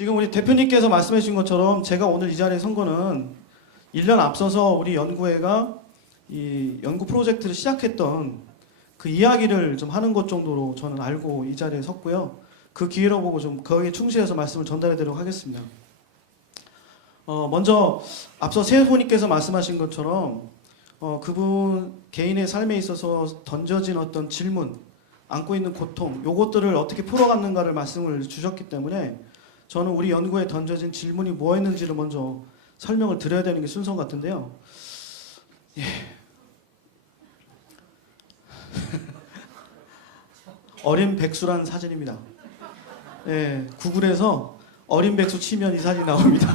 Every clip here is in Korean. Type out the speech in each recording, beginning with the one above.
지금 우리 대표님께서 말씀해 주신 것처럼 제가 오늘 이 자리에 선 거는 1년 앞서서 우리 연구회가 이 연구 프로젝트를 시작했던 그 이야기를 좀 하는 것 정도로 저는 알고 이 자리에 섰고요. 그 기회로 보고 좀 거기에 충실해서 말씀을 전달해 드리도록 하겠습니다. 먼저 앞서 세훈님께서 말씀하신 것처럼 그분 개인의 삶에 있어서 던져진 어떤 질문, 안고 있는 고통, 요것들을 어떻게 풀어갔는가를 말씀을 주셨기 때문에 저는 우리 연구에 던져진 질문이 뭐였는지를 먼저 설명을 드려야 되는 게 순서 같은데요. 예. 어린 백수라는 사진입니다. 예, 구글에서 어린 백수 치면 이 사진이 나옵니다.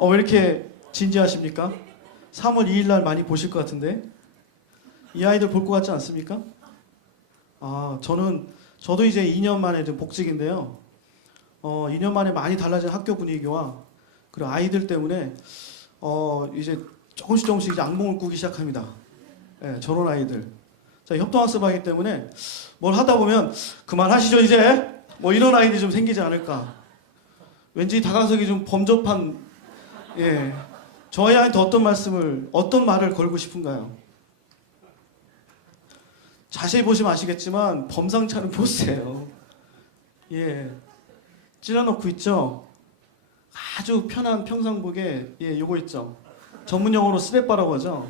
왜 이렇게 진지하십니까? 3월 2일 날 많이 보실 것 같은데 이 아이들 볼 것 같지 않습니까? 저도 이제 2년 만에 좀 복직인데요. 2년 만에 많이 달라진 학교 분위기와 그리고 아이들 때문에 이제 조금씩 이제 악몽을 꾸기 시작합니다. 예, 저런 아이들. 자, 협동학습하기 때문에 뭘 하다 보면 그만하시죠 이제 뭐 이런 아이들이 좀 생기지 않을까. 왠지 다가서기 좀 범접한 저희 아이한테 어떤 말을 걸고 싶은가요? 자세히 보시면 아시겠지만 범상치 않은 포스예요. 예, 찔러놓고 있죠. 아주 편한 평상복에 요거 있죠. 전문 용어로 스레빠라고 하죠.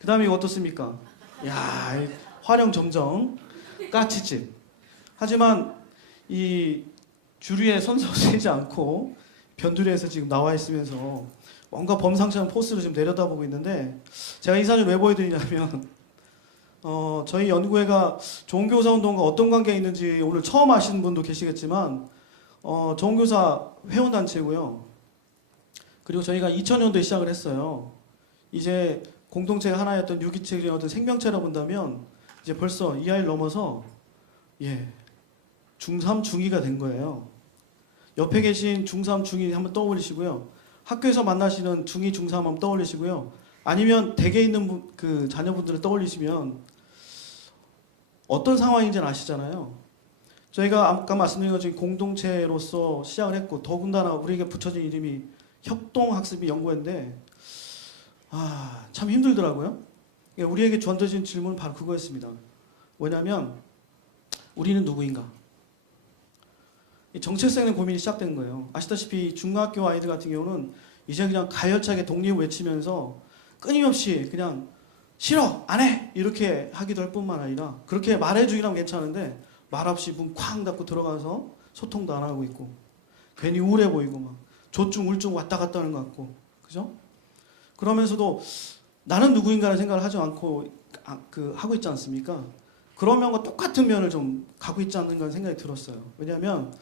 그 다음에 이거 어떻습니까? 야, 활용 점정, 까치집. 하지만 이 주류에 선서되지 않고 변두리에서 지금 나와 있으면서 뭔가 범상치 않은 포스를 지금 내려다보고 있는데 제가 이 사진 왜 보여드리냐면 저희 연구회가 좋은교사 운동과 어떤 관계가 있는지 오늘 처음 아시는 분도 계시겠지만 좋은교사 회원단체고요. 그리고 저희가 2000년도에 시작을 했어요. 이제 공동체가 하나였던 유기체의 어떤 생명체라 본다면 이제 벌써 이 아이를 넘어서 중3, 중2가 된 거예요. 옆에 계신 중3, 중2 한번 떠올리시고요. 학교에서 만나시는 중2, 중3 한번 떠올리시고요. 아니면 댁에 있는 그 자녀분들을 떠올리시면 어떤 상황인지는 아시잖아요. 저희가 아까 말씀드린 것처럼 공동체로서 시작을 했고 더군다나 우리에게 붙여진 이름이 협동학습이 연구회인데 참 힘들더라고요. 우리에게 던져진 질문은 바로 그거였습니다. 뭐냐면 우리는 누구인가? 정체성의 고민이 시작된 거예요. 아시다시피 중학교 아이들 같은 경우는 이제 그냥 가열차게 독립을 외치면서 끊임없이 그냥 싫어, 안 해! 이렇게 하기도 할 뿐만 아니라 그렇게 말해주기라면 괜찮은데 말없이 문 쾅 닫고 들어가서 소통도 안 하고 있고 괜히 우울해 보이고 막 조증, 우울증 왔다 갔다 하는 것 같고 그죠? 그러면서도 나는 누구인가를 생각을 하지 않고 하고 있지 않습니까? 그런 면과 똑같은 면을 좀 가고 있지 않는가 생각이 들었어요. 왜냐하면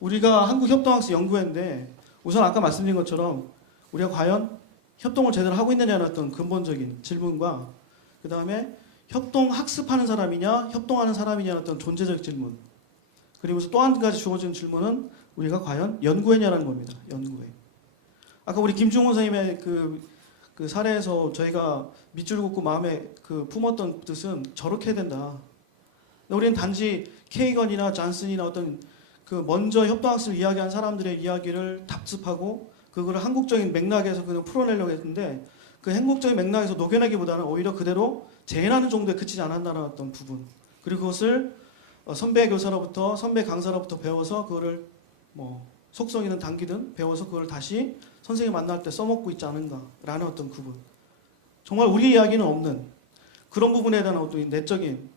우리가 한국협동학습 연구회인데 우선 아까 말씀드린 것처럼 우리가 과연 협동을 제대로 하고 있느냐는 어떤 근본적인 질문과 그 다음에 협동학습하는 사람이냐 협동하는 사람이냐는 어떤 존재적 질문 그리고서 또 한 가지 주어진 질문은 우리가 과연 연구회냐라는 겁니다. 연구회. 아까 우리 김중훈 선생님의 그 사례에서 저희가 밑줄 긋고 마음에 품었던 뜻은 저렇게 해야 된다. 우리는 단지 케이건이나 잔슨이나 어떤 먼저 협동학습을 이야기한 사람들의 이야기를 답습하고 그거를 한국적인 맥락에서 그냥 풀어내려고 했는데 그 한국적인 맥락에서 녹여내기보다는 오히려 그대로 재현하는 정도에 그치지 않았다는 어떤 부분 그리고 그것을 선배 교사로부터 선배 강사로부터 배워서 그거를 속성이든 단기든 배워서 그걸 다시 선생님 만날 때 써먹고 있지 않은가라는 어떤 부분 정말 우리 이야기는 없는 그런 부분에 대한 어떤 내적인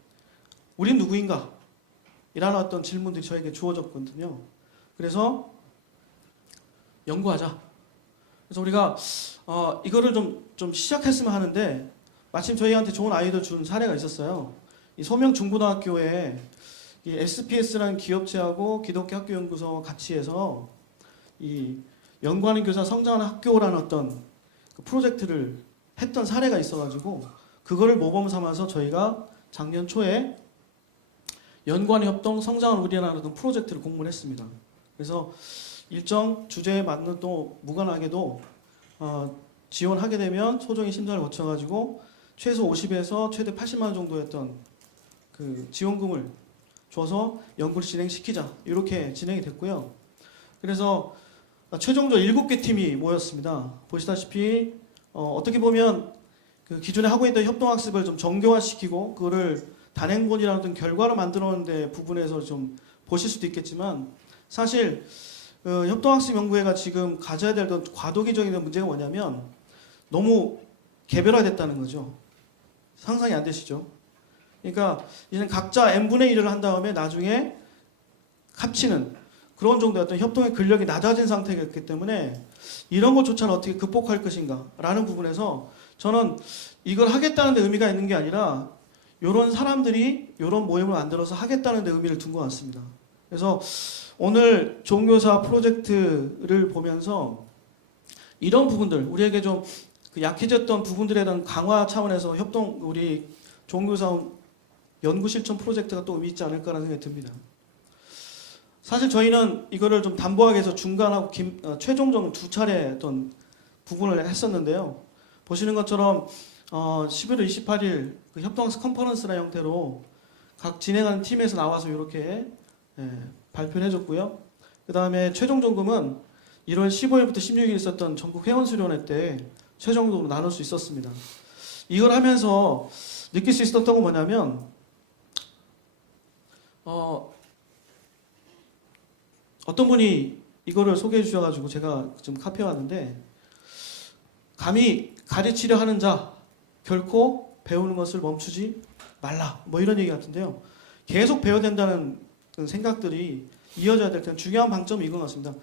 우린 누구인가? 이라는 어떤 질문들이 저에게 주어졌거든요. 그래서 연구하자. 그래서 우리가 이거를 좀 시작했으면 하는데 마침 저희한테 좋은 아이디어 준 사례가 있었어요. 이 소명 중고등학교에 이 SPS라는 기업체하고 기독교 학교연구소와 같이 해서 이 연구하는 교사 성장하는 학교라는 어떤 프로젝트를 했던 사례가 있어가지고 그거를 모범 삼아서 저희가 작년 초에 연구하는 협동 성장을 우리라는 어떤 프로젝트를 공모를 했습니다. 그래서 일정 주제에 맞는 또 무관하게도 지원하게 되면 소정의 심사를 거쳐가지고 최소 50에서 최대 80만 원 정도였던 그 지원금을 줘서 연구를 진행시키자 이렇게 진행이 됐고요. 그래서 최종적으로 7개 팀이 모였습니다. 보시다시피 어떻게 보면 그 기존에 하고 있던 협동학습을 좀 정교화시키고 그거를 단행본이라는 어떤 결과로 만들어내는 부분에서 좀 보실 수도 있겠지만 사실 협동학습 연구회가 지금 가져야 될 어떤 과도기적인 문제가 뭐냐면 너무 개별화됐다는 거죠. 상상이 안 되시죠? 그러니까 이제는 각자 n분의 1을 한 다음에 나중에 합치는 그런 정도의 어떤 협동의 근력이 낮아진 상태였기 때문에 이런 것조차는 어떻게 극복할 것인가 라는 부분에서 저는 이걸 하겠다는 데 의미가 있는 게 아니라 이런 사람들이 이런 모임을 만들어서 하겠다는 데 의미를 둔 것 같습니다. 그래서 오늘 종교사 프로젝트를 보면서 이런 부분들 우리에게 좀 그 약해졌던 부분들에 대한 강화 차원에서 우리 종교사 연구 실천 프로젝트가 또 의미 있지 않을까라는 생각이 듭니다. 사실 저희는 이거를 좀 담보하게 해서 중간하고 최종적으로 2차례 어떤 부분을 했었는데요. 보시는 것처럼 11월 28일 그 협동학습 컨퍼런스라는 형태로 각 진행하는 팀에서 나와서 이렇게 발표를 해줬고요. 그 다음에 최종 점검은 1월 15일부터 16일 있었던 전국 회원수련회 때 최종적으로 나눌 수 있었습니다. 이걸 하면서 느낄 수 있었던 건 뭐냐면 어떤 분이 이거를 소개해 주셔가지고 제가 좀 카피해 왔는데 감히 가르치려 하는 자 결코 배우는 것을 멈추지 말라 뭐 이런 얘기 같은데요. 계속 배워야 된다는 생각들이 이어져야 될 텐데 중요한 방점이 이건 같습니다.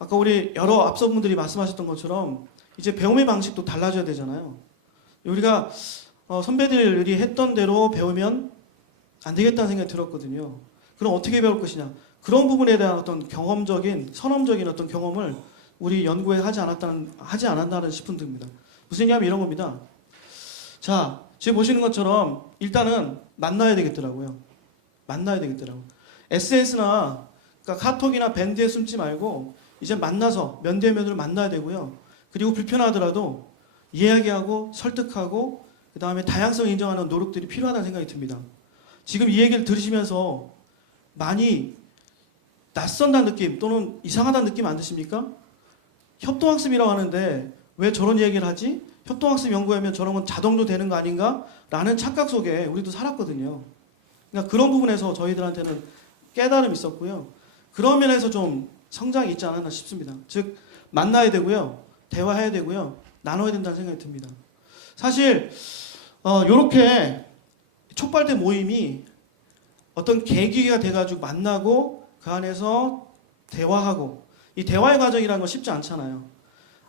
아까 우리 여러 앞서 분들이 말씀하셨던 것처럼 이제 배움의 방식도 달라져야 되잖아요. 우리가 선배들이 했던 대로 배우면 안 되겠다는 생각이 들었거든요. 그럼 어떻게 배울 것이냐? 그런 부분에 대한 어떤 경험적인 선험적인 어떤 경험을 우리 연구에 하지 않았다는 싶은 듭니다. 무슨 얘기냐면 이런 겁니다. 자, 지금 보시는 것처럼 일단은 만나야 되겠더라고요. SNS나 그러니까 카톡이나 밴드에 숨지 말고 이제 만나서 면대면으로 만나야 되고요. 그리고 불편하더라도 이야기하고 설득하고 그 다음에 다양성 인정하는 노력들이 필요하다는 생각이 듭니다. 지금 이 얘기를 들으시면서 많이 낯선다는 느낌 또는 이상하다는 느낌 안 드십니까? 협동학습이라고 하는데 왜 저런 얘기를 하지? 협동학습 연구하면 저런 건 자동으로 되는 거 아닌가? 라는 착각 속에 우리도 살았거든요. 그러니까 그런 부분에서 저희들한테는 깨달음이 있었고요. 그런 면에서 좀 성장이 있지 않았나 싶습니다. 즉 만나야 되고요. 대화해야 되고요. 나눠야 된다는 생각이 듭니다. 사실 이렇게 촉발된 모임이 어떤 계기가 돼가지고 만나고 그 안에서 대화하고 이 대화의 과정이라는 건 쉽지 않잖아요.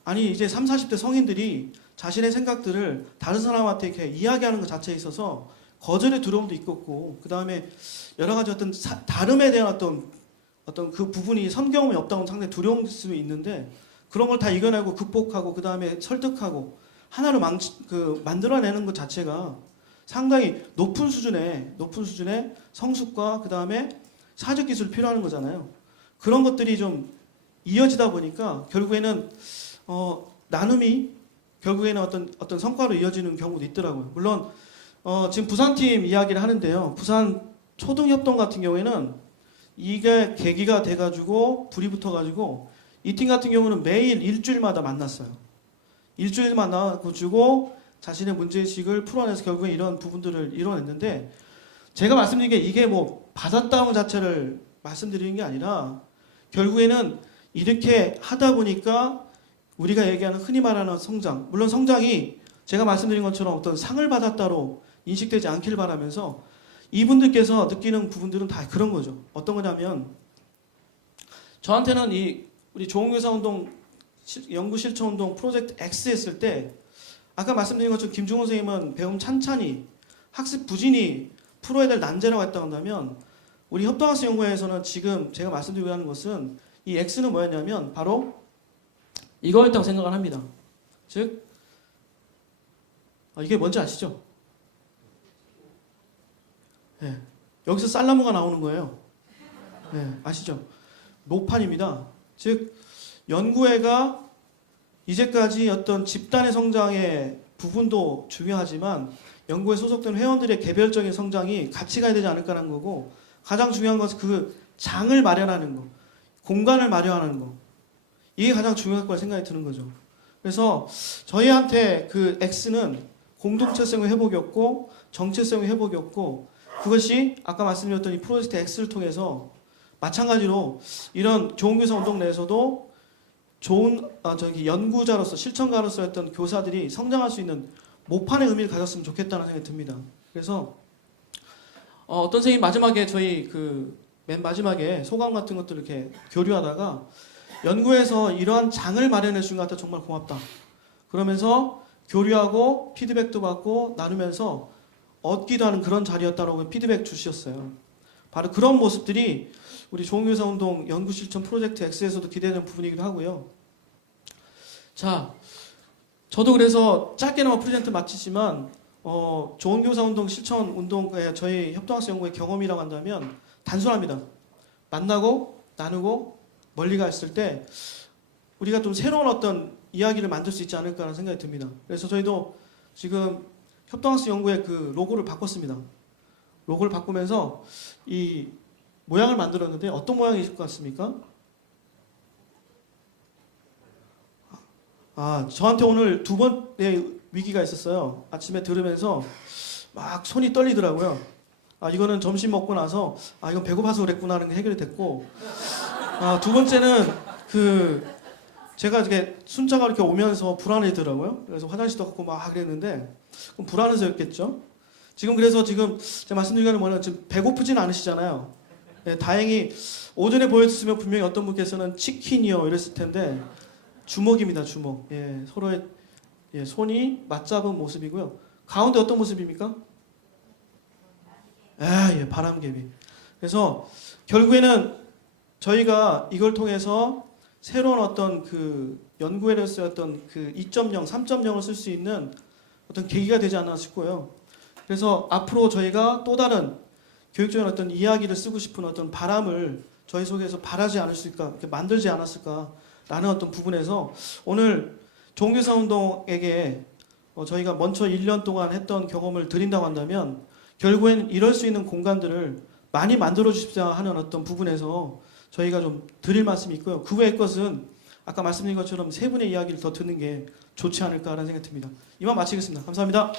아니 이제 30, 40대 성인들이 자신의 생각들을 다른 사람한테 이렇게 이야기하는 것 자체에 있어서 거절의 두려움도 있겠고 그 다음에 여러 가지 어떤 다름에 대한 어떤 그 부분이 선경험이 없다고 상당히 두려울 수 있는데 그런 걸 다 이겨내고 극복하고 그 다음에 설득하고 하나로 만들어내는 것 자체가 상당히 높은 수준의 성숙과 그 다음에 사회적 기술이 필요한 거잖아요. 그런 것들이 좀 이어지다 보니까 결국에는 나눔이 결국에는 어떤 성과로 이어지는 경우도 있더라고요. 물론 지금 부산팀 이야기를 하는데요. 부산 초등협동 같은 경우에는 이게 계기가 돼가지고 불이 붙어가지고 이 팀 같은 경우는 매일 일주일마다 만났어요. 일주일 만나고 자신의 문제의식을 풀어내서 결국에 이런 부분들을 이뤄냈는데 제가 말씀드린 게 이게 뭐 받았다는 자체를 말씀드리는 게 아니라 결국에는 이렇게 하다 보니까 우리가 얘기하는 흔히 말하는 성장 물론 성장이 제가 말씀드린 것처럼 어떤 상을 받았다로 인식되지 않길 바라면서 이분들께서 느끼는 부분들은 다 그런 거죠. 어떤 거냐면 저한테는 우리 조홍교사운동 연구실천운동 프로젝트 X 했을 때 아까 말씀드린 것처럼 김중호 선생님은 배움 찬찬히 학습 부진이 풀어야 될 난제라고 했다고 한다면 우리 협동학습 연구회에서는 지금 제가 말씀드리고 하는 것은 이 X는 뭐였냐면 바로 이거였다고 생각을 합니다. 즉 이게 뭔지 아시죠? 네. 여기서 쌀나무가 나오는 거예요. 네, 아시죠? 모판입니다. 즉 연구회가 이제까지 어떤 집단의 성장의 부분도 중요하지만 연구에 소속된 회원들의 개별적인 성장이 같이 가야 되지 않을까라는 거고 가장 중요한 것은 그 장을 마련하는 거, 공간을 마련하는 거. 이게 가장 중요할 거라 생각이 드는 거죠. 그래서 저희한테 그 X는 공동체성의 회복이었고 정체성의 회복이었고, 그것이 아까 말씀드렸던 이 프로젝트 X를 통해서 마찬가지로 이런 좋은 교사 운동 내에서도 좋은 연구자로서 실천가로서 했던 교사들이 성장할 수 있는 모판의 의미를 가졌으면 좋겠다는 생각이 듭니다. 그래서 어떤 선생님 마지막에 저희 그 맨 마지막에 소감 같은 것들 이렇게 교류하다가 연구에서 이러한 장을 마련해 준 것 같아 정말 고맙다. 그러면서 교류하고 피드백도 받고 나누면서 얻기도 하는 그런 자리였다라고 피드백 주셨어요. 바로 그런 모습들이 우리 좋은 교사 운동 연구 실천 프로젝트 X에서도 기대되는 부분이기도 하고요. 자, 저도 그래서 짧게나마 프레젠트 마치지만 좋은 교사 운동 실천 운동의 저희 협동학습 연구의 경험이라고 한다면 단순합니다. 만나고 나누고 멀리 가 있을 때 우리가 좀 새로운 어떤 이야기를 만들 수 있지 않을까라는 생각이 듭니다. 그래서 저희도 지금 협동학습 연구의 그 로고를 바꿨습니다. 로고를 바꾸면서 이 모양을 만들었는데 어떤 모양이 있을 것 같습니까? 저한테 오늘 두 번의 위기가 있었어요. 아침에 들으면서 막 손이 떨리더라고요. 이거는 점심 먹고 나서 이건 배고파서 그랬구나 하는 게 해결이 됐고, 두 번째는 제가 이렇게 순자가 이렇게 오면서 불안해지더라고요. 그래서 화장실도 갔고 막 그랬는데 그럼 불안해서였겠죠. 지금 제가 말씀드린 건 뭐냐면 지금 배고프진 않으시잖아요. 네, 다행히 오전에 보여줬으면 분명히 어떤 분께서는 치킨이요 이랬을 텐데 주먹입니다, 주먹. 예, 서로의 손이 맞잡은 모습이고요. 가운데 어떤 모습입니까? 바람개비. 그래서 결국에는 저희가 이걸 통해서 새로운 어떤 그 연구에 쓰였던 그 2.0, 3.0을 쓸 수 있는 어떤 계기가 되지 않나 싶고요. 그래서 앞으로 저희가 또 다른 교육적인 어떤 이야기를 쓰고 싶은 어떤 바람을 저희 속에서 바라지 않았을까, 이렇게 만들지 않았을까라는 어떤 부분에서 오늘 좋은 교사 운동에게 저희가 먼저 1년 동안 했던 경험을 드린다고 한다면 결국엔 이럴 수 있는 공간들을 많이 만들어 주십사 하는 어떤 부분에서 저희가 좀 드릴 말씀이 있고요. 그 외의 것은 아까 말씀드린 것처럼 세 분의 이야기를 더 듣는 게 좋지 않을까라는 생각이 듭니다. 이만 마치겠습니다. 감사합니다.